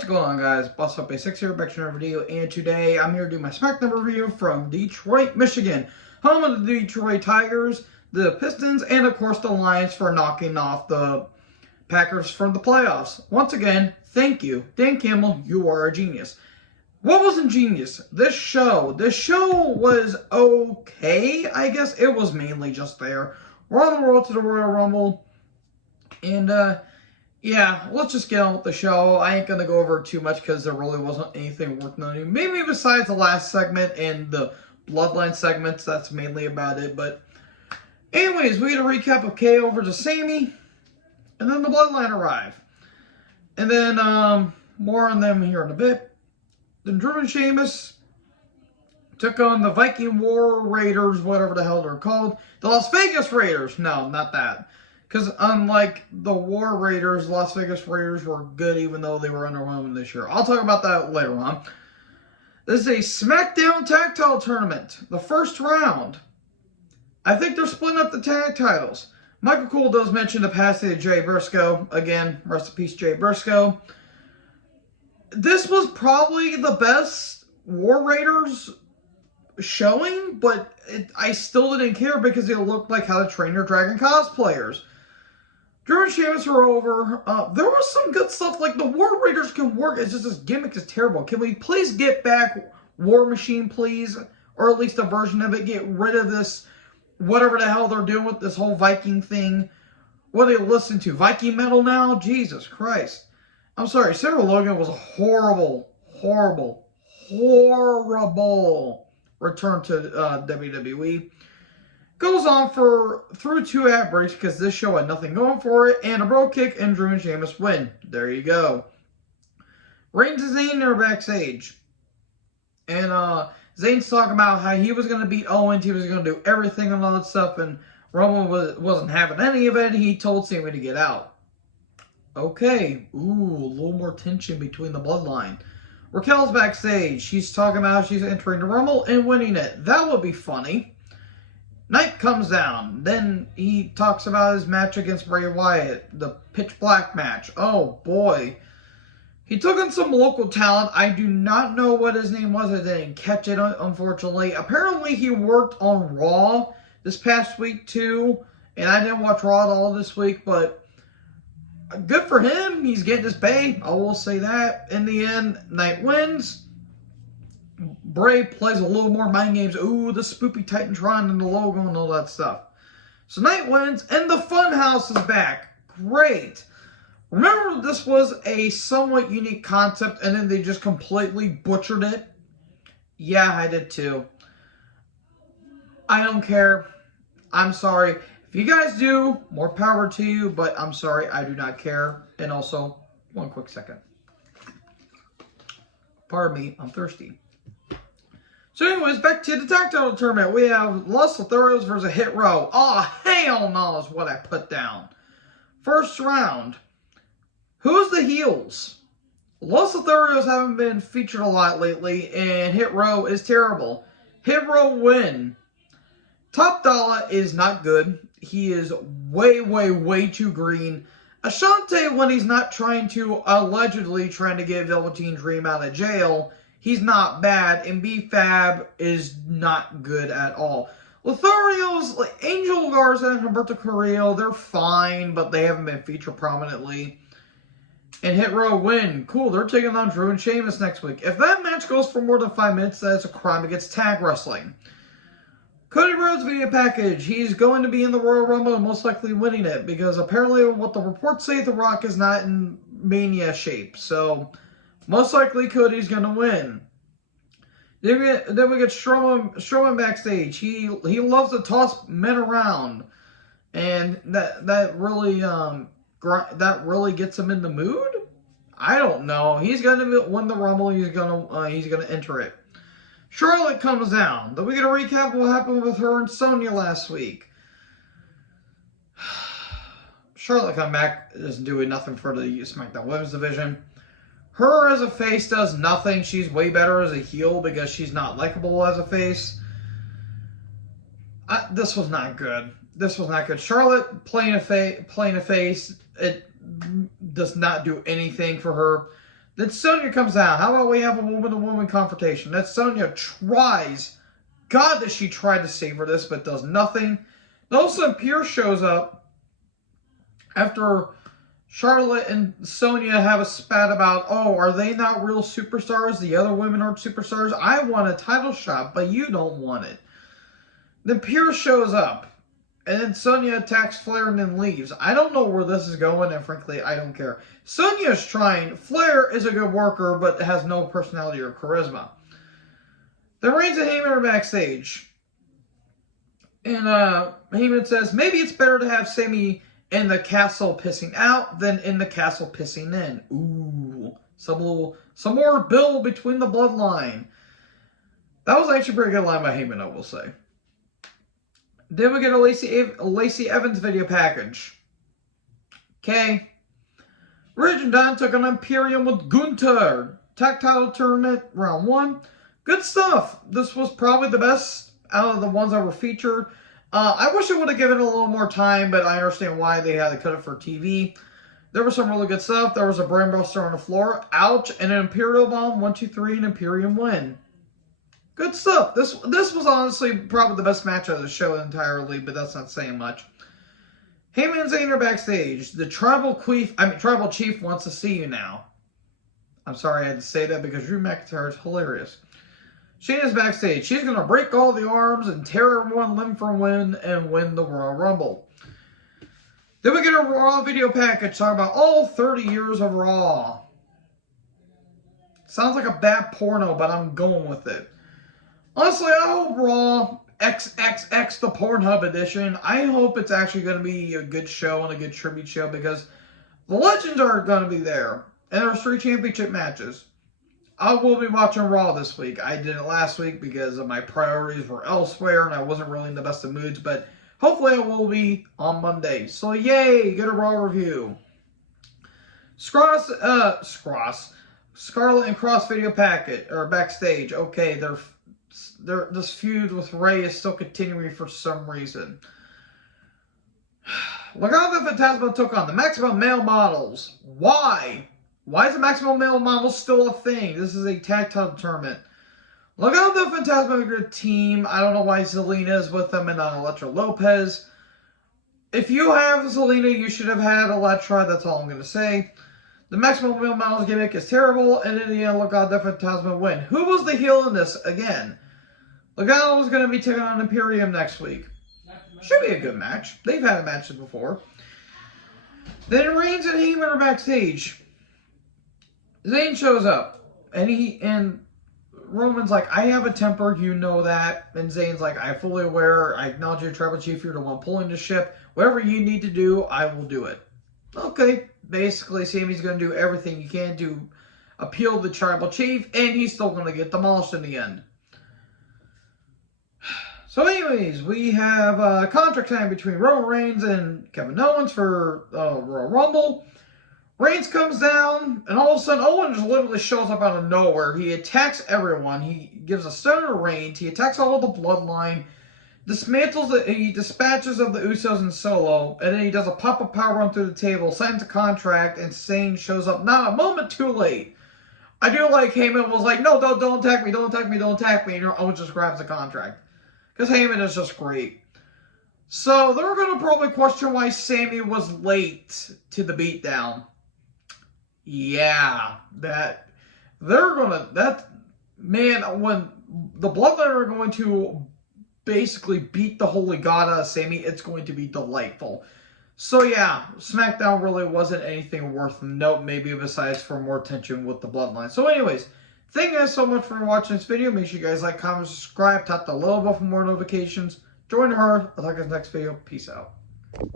What's going on, guys? Boss Up A6 here, back to another video, and today I'm here to do my Smackdown review from Detroit, Michigan, home of the Detroit Tigers, the Pistons, and of course the Lions for knocking off the Packers from the playoffs. Once again, thank you, Dan Campbell. You are a genius. What wasn't genius? This show was okay, I guess. It was mainly just there. We're on the road to the Royal Rumble, and yeah, let's just get on with the show. I ain't going to go over it too much because there really wasn't anything worth noting. Maybe besides the last segment and the Bloodline segments, that's mainly about it. But anyways, we had a recap of KO versus Sammy, and then the Bloodline arrive. And then more on them here in a bit. Then Drew and Sheamus took on the Viking War Raiders, whatever the hell they're called. The Las Vegas Raiders. No, not that. Because unlike the War Raiders, Las Vegas Raiders were good even though they were underwhelming this year. I'll talk about that later on. This is a Smackdown Tag Title Tournament. The first round. I think they're splitting up the tag titles. Michael Cole does mention the passing of Jay Briscoe. Again, rest in peace, Jay Briscoe. This was probably the best War Raiders showing, but I still didn't care because it looked like how to train your Dragon cosplayers. Drew and Sheamus were over. There was some good stuff, like the War Raiders can work. It's just this gimmick is terrible. Can we please get back War Machine, please? Or at least a version of it. Get rid of this, whatever the hell they're doing with this whole Viking thing. What do they listen to? Viking metal now? Jesus Christ. I'm sorry, Sarah Logan was a horrible return to WWE. Goes on through 2 ad breaks because this show had nothing going for it, and a bro kick, and Drew and Sheamus win. There you go. Reigns and Zayn are backstage, and Zayn's talking about how he was going to beat Owens, he was going to do everything and all that stuff, and Roman wasn't having any of it. He told Sammy to get out. Okay, ooh, a little more tension between the Bloodline. Raquel's backstage. She's talking about how she's entering the Rumble and winning it. That would be funny. Night comes down. Then he talks about his match against Bray Wyatt, the Pitch Black match. Oh, boy. He took in some local talent. I do not know what his name was. I didn't catch it, unfortunately. Apparently, he worked on Raw this past week, too. And I didn't watch Raw at all this week, but good for him. He's getting his pay. I will say that. In the end, Knight wins. Bray plays a little more mind games. Ooh, the spoopy Titantron and the logo and all that stuff. So Knight wins, and the Funhouse is back. Great. Remember, this was a somewhat unique concept, and then they just completely butchered it? Yeah, I did too. I don't care. I'm sorry. If you guys do, more power to you, but I'm sorry, I do not care. And also, one quick second. Pardon me, I'm thirsty. So anyways, back to the tag title tournament. We have Los Lotharios versus Hit Row. Oh, hell no is what I put down. First round. Who's the heels? Los Lotharios haven't been featured a lot lately, and Hit Row is terrible. Hit Row win. Top Dollar is not good. He is way too green. Ashante, when he's not allegedly trying to get Velveteen Dream out of jail, he's not bad, and B-Fab is not good at all. Lotharios, like Angel Garza and Humberto Carrillo, they're fine, but they haven't been featured prominently. And Hit Row win. Cool, they're taking on Drew and Sheamus next week. If that match goes for more than 5 minutes, that is a crime against tag wrestling. Cody Rhodes video package. He's going to be in the Royal Rumble and most likely winning it because apparently what the reports say, The Rock is not in Mania shape. So, most likely Cody's going to win. Then we get Strowman backstage. He loves to toss men around. And that really gets him in the mood? I don't know. He's going to win the Rumble. He's going to enter it. Charlotte comes down. Then we get a recap of what happened with her and Sonya last week. Charlotte come back, isn't doing nothing for the SmackDown Women's Division. Her as a face does nothing. She's way better as a heel because she's not likable as a face. This was not good. This was not good. Charlotte playing a face, it does not do anything for her. Then Sonya comes out. How about we have a woman-to-woman confrontation? Then Sonya tries. God, that she tried to save her this, but does nothing. Then all of a sudden, Pierce shows up after Charlotte and Sonya have a spat about, oh, are they not real superstars? The other women aren't superstars. I want a title shot, but you don't want it. Then Pierce shows up. And then Sonya attacks Flair and then leaves. I don't know where this is going, and frankly, I don't care. Sonya's trying. Flair is a good worker, but has no personality or charisma. Then Reigns and Heyman are backstage. And Heyman says, maybe it's better to have Sami in the castle pissing out than in the castle pissing in. Ooh. Some more build between the bloodline. That was actually a pretty good line by Heyman, I will say. Then we get a Lacey Evans video package. Okay. Ridge and Don took on Imperium with Gunther. Tag title tournament, round 1. Good stuff. This was probably the best out of the ones that were featured. I wish I would have given it a little more time, but I understand why they had to cut it for TV. There was some really good stuff. There was a brainbuster on the floor. Ouch. And an Imperial Bomb. 1, 2, 3, and Imperium win. Good stuff. This was honestly probably the best match of the show entirely, but that's not saying much. Heyman and Zayn are backstage. The Tribal Chief wants to see you now. I'm sorry I had to say that because Drew McIntyre is hilarious. Shayna's backstage. She's going to break all the arms and tear everyone limb from limb and win the Royal Rumble. Then we get a Raw video package talking about all 30 years of Raw. Sounds like a bad porno, but I'm going with it. Honestly, I hope Raw XXX, the Pornhub edition, I hope it's actually going to be a good show and a good tribute show because the legends are going to be there. And there's 3 championship matches. I will be watching Raw this week. I did it last week because of my priorities were elsewhere and I wasn't really in the best of moods. But hopefully I will be on Monday. So yay, get a Raw review. Scarlett and Cross video packet, or backstage. Okay, this feud with Rey is still continuing for some reason. Legado del Fantasma took on the Maximum Male Models. Why? Why is the Maximum Male Models still a thing? This is a tag title tournament. Legado del Fantasma, a good team. I don't know why Zelina is with them and not Elektra Lopez. If you have Zelina, you should have had Elektra. That's all I'm going to say. The Maximum Male Models gimmick is terrible, and in the end, Legado del Fantasma win. Who was the heel in this again? Legado is going to be taking on Imperium next week. Should be a good match. They've had matches before. Then Reigns and Heyman are backstage. Zayn shows up, and Roman's like, I have a temper, you know that. And Zayn's like, I'm fully aware. I acknowledge your tribal chief. You're the one pulling the ship. Whatever you need to do, I will do it. Okay. Basically, Sami's going to do everything he can to appeal the tribal chief, and he's still going to get demolished in the end. So anyways, we have a contract time between Roman Reigns and Kevin Owens for Royal Rumble. Reigns comes down, and all of a sudden, Owens literally shows up out of nowhere. He attacks everyone. He gives a stun to Reigns. He attacks all of the bloodline. He dispatches of the Usos and Solo, and then he does a pop-up power run through the table, signs a contract, and Zayn shows up not a moment too late. I do like Heyman was like, no, don't attack me, don't attack me, don't attack me, and Owens just grabs the contract. Because Heyman is just great. So they're going to probably question why Sami was late to the beatdown. Yeah, when the Bloodline are going to basically beat the holy god out of Sami, it's going to be delightful. So yeah, Smackdown really wasn't anything worth note, maybe besides for more tension with the Bloodline. So anyways, thank you guys so much for watching this video. Make sure you guys like, comment, subscribe, tap the little bell for more notifications. Join her. I'll talk to you in the next video. Peace out.